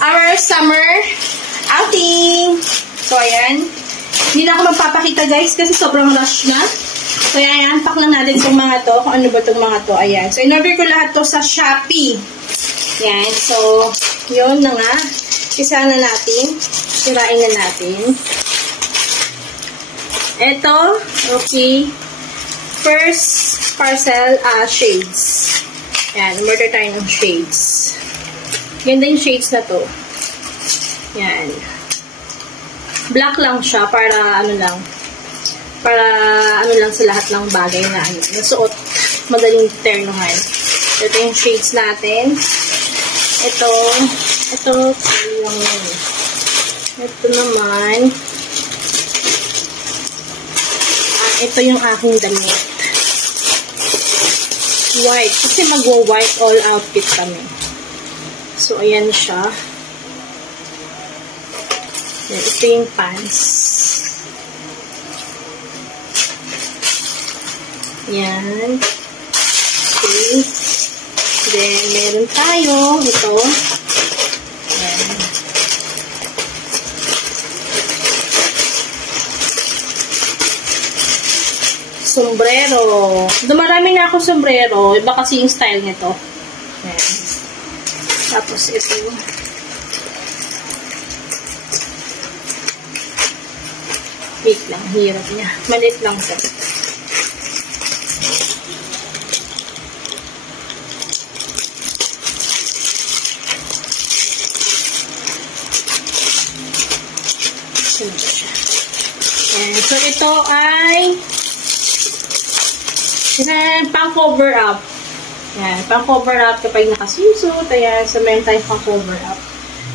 our summer outing. So, ayan. Hindi na ako magpapakita guys kasi sobrang rush na. So, ayan. Unpack lang natin itong mga to. Kung ano ba itong mga to. Ayan. So, in-order ko lahat to sa Shopee. Ayan. So, yun na nga. Isa na natin. Sirain na natin. Ito. Okay. First parcel, shades. Ayan. Order tayo ng shades. Ganda yung shades na to. Ayan. Black lang siya para ano lang sa lahat ng bagay na nasuot, madaling ternuhan. Ito yung shades natin. Ito naman ito yung aking damit. White. Kasi magwa-white all outfit kami. So, ayan siya. Ito yung pants. Yan. Okay. Then, meron tayo. Ito. Yan. Sombrero. Dumarami na ako sombrero. Iba kasi yung style nito. Yan. Tapos, ito. Wait lang, hirap niya. Maliit lang siya. Ayan. So, ito ay pang-cover up. Ayan, pang-cover up kapag nakaswimsuit. Ayan, so meron tayong pang-cover up.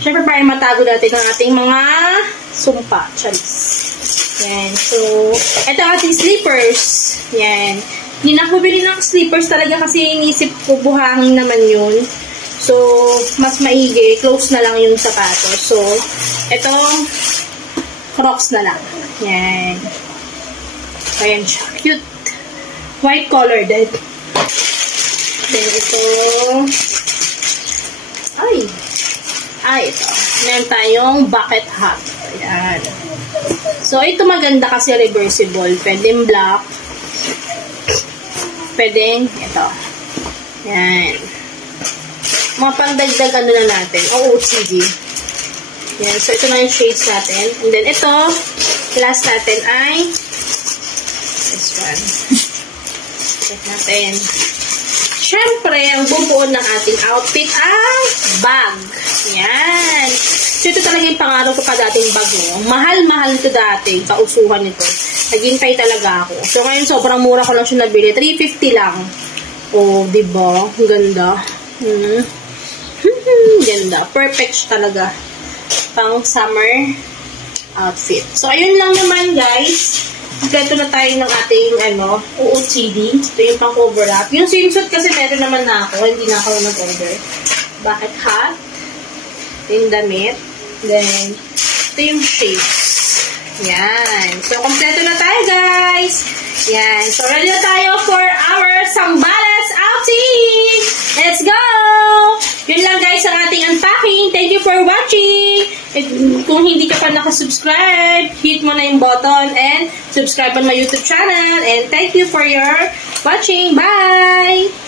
Siyempre, para matago natin ang ating mga sumpa. Charis. Yan. So, ito ating slippers. Yan. Hindi na ako bili ng slippers talaga kasi inisip ko buhangin naman yun. So, mas maigi. Close na lang yung sapatos. So, itong Crocs na lang. Yan. Ayan siya. Cute. White color din. Then, ito. Ito. Meron tayong bucket hat. Ayan. So, ito maganda kasi reversible. Pwedeng black. Pwedeng ito. Yan. Mga pangdagdag ano na natin. OOTD. Yan. So, ito na yung shades natin. And then, ito. Last natin ay this one. Check natin. Siyempre, ang bumuo ng ating outfit ay bag. Yan. So, ito talaga yung pangarap ko pa dating bag mo. Mahal-mahal ito dati. Kausuhan nito. Naghintay talaga ako. So, ngayon sobrang mura ko lang siya nabili. 350 lang. Oh, diba? Ang ganda. Ganda. Perfect talaga. Pang summer outfit. So, ayun lang naman, guys. Ito na tayo ng ating, OOTD. Ito yung pang-cover up. Yung swimsuit kasi meron naman na ako. Hindi na ako nag-order. Bucket hat. Yung damit. Then, ito yung shades. Yan. So, kompleto na tayo, guys. Yan. So, ready na tayo for our Sambales outing. Let's go! Yun lang, guys, ang ating unpacking. Thank you for watching. Kung hindi ka pa nakasubscribe, hit mo na yung button and subscribe on my YouTube channel. And thank you for your watching. Bye!